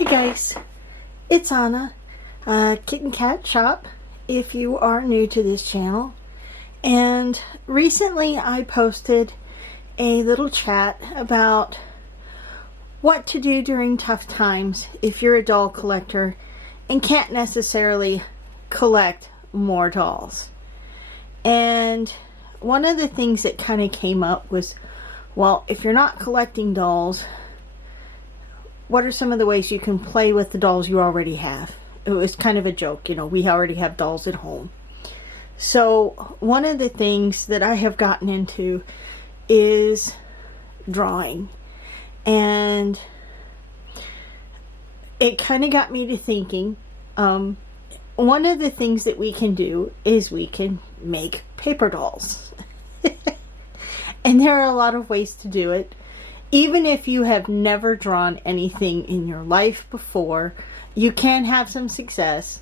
Hi guys, it's Anna, Kitten Cat Shop, if you are new to this channel. And recently I posted a little chat about what to do during tough times if you're a doll collector and can't necessarily collect more dolls. And one of the things that kind of came up was, well, if you're not collecting dolls, what are some of the ways you can play with the dolls you already have? It was kind of a joke, you know, we already have dolls at home. So one of the things that I have gotten into is drawing. And it kind of got me to thinking, one of the things that we can do is we can make paper dolls. And there are a lot of ways to do it. Even if you have never drawn anything in your life before, you can have some success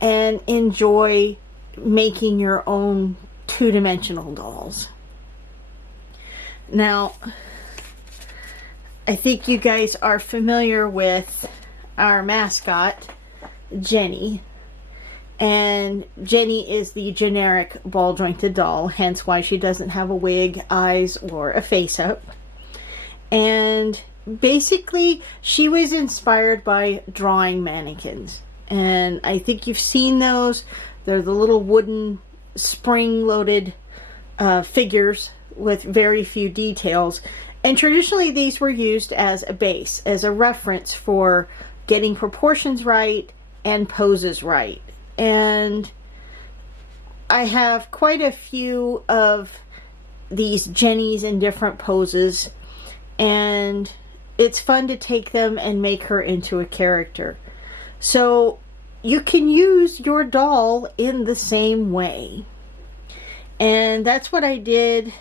and enjoy making your own two-dimensional dolls. Now, I think you guys are familiar with our mascot, Jenny. And Jenny is the generic ball-jointed doll, hence why she doesn't have a wig, eyes, or a face-up. And basically she was inspired by drawing mannequins, and I think you've seen those. They're the little wooden spring-loaded figures with very few details, and traditionally these were used as a base, as a reference for getting proportions right and poses right. And I have quite a few of these Jennies in different poses, and it's fun to take them and make her into a character. So you can use your doll in the same way. And that's what I did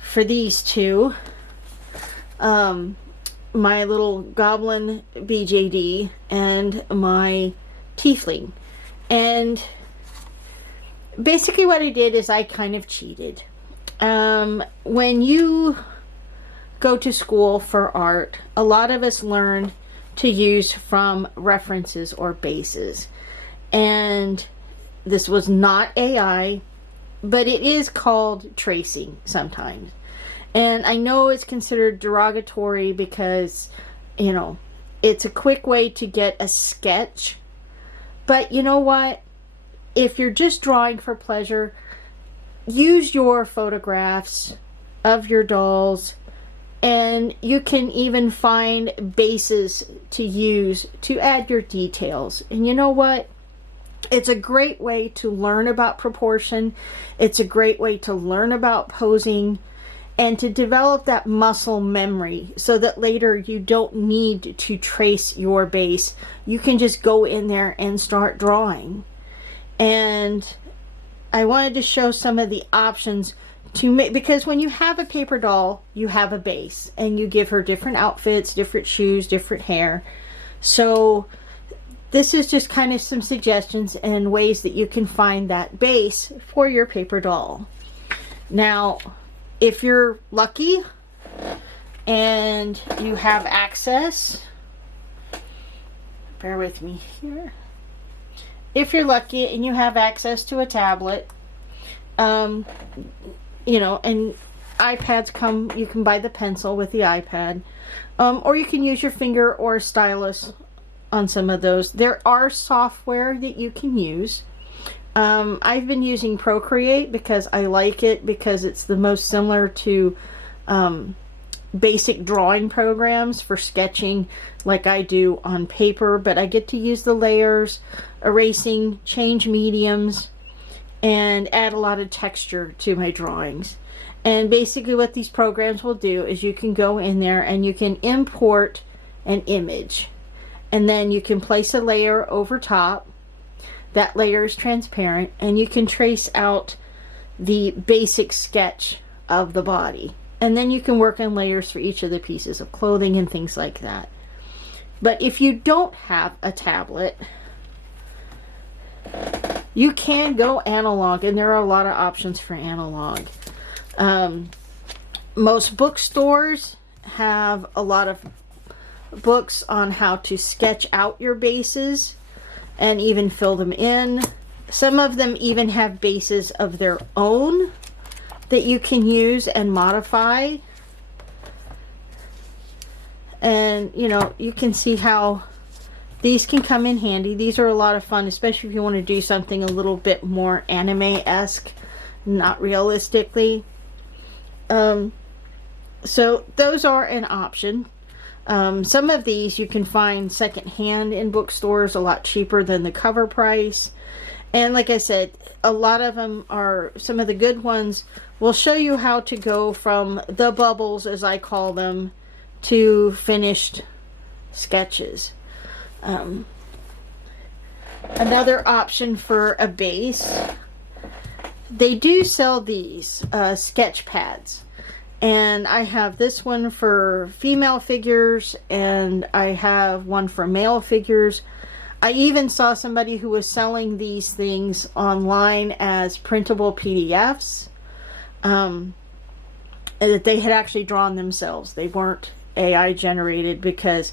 for these two. My little goblin BJD and my tiefling. And basically what I did is I kind of cheated. When you go to school for art, a lot of us learn to use from references or bases. And this was not AI, but it is called tracing sometimes. And I know it's considered derogatory because, you know, it's a quick way to get a sketch. But you know what? If you're just drawing for pleasure, use your photographs of your dolls. And you can even find bases to use to add your details. And you know what? It's a great way to learn about proportion. It's a great way to learn about posing and to develop that muscle memory so that later you don't need to trace your base. You can just go in there and start drawing. And I wanted to show some of the options to make, because when you have a paper doll, you have a base and you give her different outfits, different shoes, different hair. So this is just kind of some suggestions and ways that you can find that base for your paper doll. Now, if you're lucky and you have access, bear with me here. If you're lucky and you have access to a tablet, you know, and iPads come, you can buy the pencil with the iPad, or you can use your finger or a stylus on some of those. There are software that you can use. I've been using Procreate because I like it, because it's the most similar to basic drawing programs for sketching like I do on paper, but I get to use the layers, erasing, change mediums, and add a lot of texture to my drawings. And basically what these programs will do is you can go in there and you can import an image, and then you can place a layer over top. That layer is transparent, and you can trace out the basic sketch of the body, and then you can work on layers for each of the pieces of clothing and things like that. But if you don't have a tablet, you can go analog, and there are a lot of options for analog. Most bookstores have a lot of books on how to sketch out your bases and even fill them in. Some of them even have bases of their own that you can use and modify. And, you know, you can see how these can come in handy. These are a lot of fun, especially if you want to do something a little bit more anime-esque, not realistically. So those are an option. Some of these you can find secondhand in bookstores, a lot cheaper than the cover price. And like I said, a lot of them are, some of the good ones will show you how to go from the bubbles, as I call them, to finished sketches. Another option for a base, they do sell these sketch pads. And I have this one for female figures, and I have one for male figures. I even saw somebody who was selling these things online as printable PDFs that they had actually drawn themselves. They weren't AI generated, because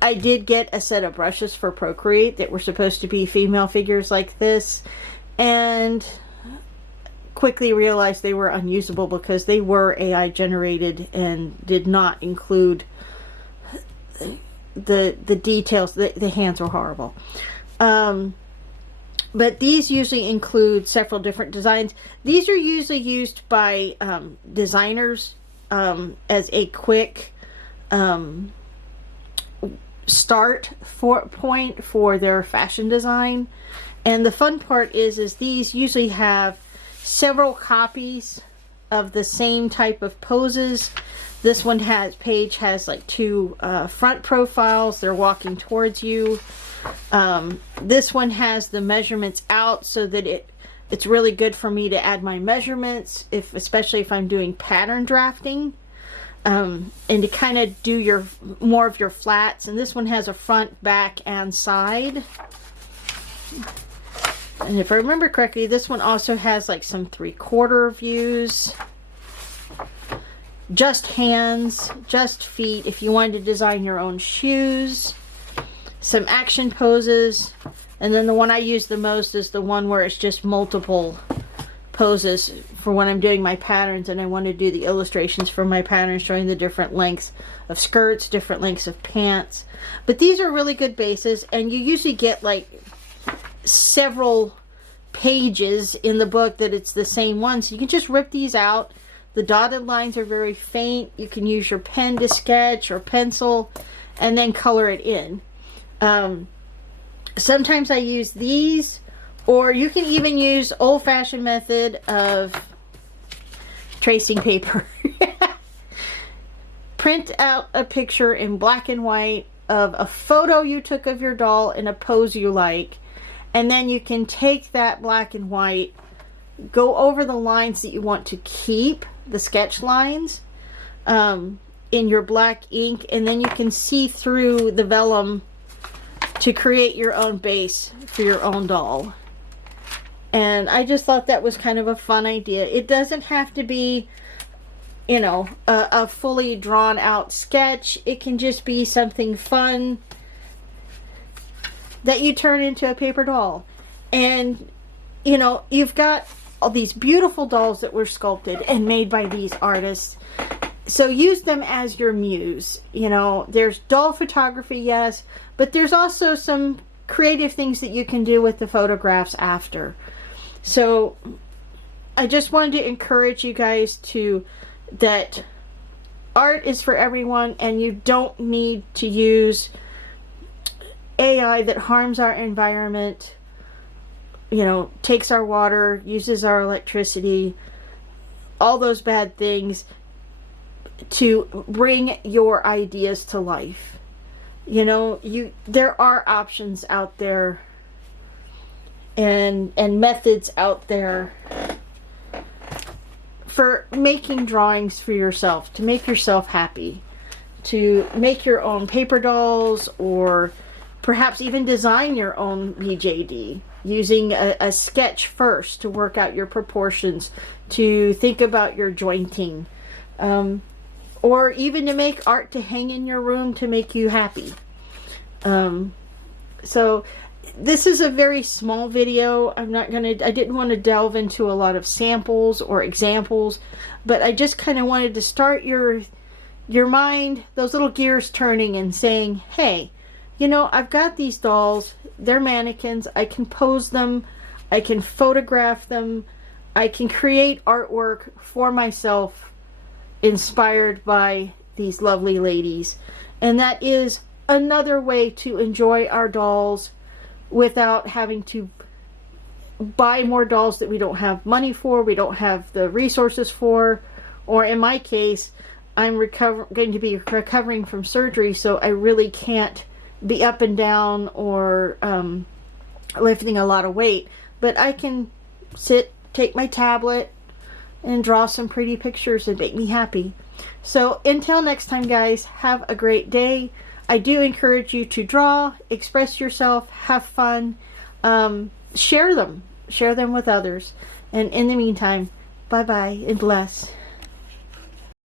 I did get a set of brushes for Procreate that were supposed to be female figures like this, and quickly realized they were unusable because they were AI generated and did not include the details. The hands were horrible. But these usually include several different designs. These are usually used by designers as a quick start point for their fashion design. And the fun part is these usually have several copies of the same type of poses. This one page has like two front profiles. They're walking towards you. This one has the measurements out so that it's really good for me to add my measurements, especially if I'm doing pattern drafting, and to kind of do more of your flats. And this one has a front, back, and side. And if I remember correctly, this one also has like some 3/4 views. Just hands, just feet, if you wanted to design your own shoes. Some action poses. And then the one I use the most is the one where it's just multiple poses for when I'm doing my patterns and I want to do the illustrations for my patterns, showing the different lengths of skirts, different lengths of pants. But these are really good bases, and you usually get like several pages in the book that it's the same one, so you can just rip these out. The dotted lines are very faint. You can use your pen to sketch or pencil and then color it in. Sometimes I use these, or you can even use old-fashioned method of tracing paper. Print out a picture in black and white of a photo you took of your doll in a pose you like. And then you can take that black and white, go over the lines that you want to keep, the sketch lines, in your black ink, and then you can see through the vellum to create your own base for your own doll. And I just thought that was kind of a fun idea. It doesn't have to be, you know, a fully drawn out sketch. It can just be something fun that you turn into a paper doll. And, you know, you've got all these beautiful dolls that were sculpted and made by these artists. So use them as your muse. You know, there's doll photography, yes, but there's also some creative things that you can do with the photographs after. So I just wanted to encourage you guys that art is for everyone, and you don't need to use AI that harms our environment, you know, takes our water, uses our electricity, all those bad things to bring your ideas to life. You know, there are options out there and methods out there for making drawings for yourself, to make yourself happy, to make your own paper dolls, or perhaps even design your own BJD using a sketch first to work out your proportions, to think about your jointing. or even to make art to hang in your room to make you happy. So this is a very small video. I didn't want to delve into a lot of samples or examples, but I just kind of wanted to start your mind, those little gears turning and saying, hey, you know, I've got these dolls, they're mannequins, I can pose them, I can photograph them, I can create artwork for myself inspired by these lovely ladies. And that is another way to enjoy our dolls without having to buy more dolls that we don't have money for, we don't have the resources for, or in my case, I'm going to be recovering from surgery, so I really can't be up and down or lifting a lot of weight. But I can sit, take my tablet, and draw some pretty pictures that make me happy. So until next time, guys, have a great day. I do encourage you to draw, express yourself, have fun, share them with others. And in the meantime, bye-bye and bless.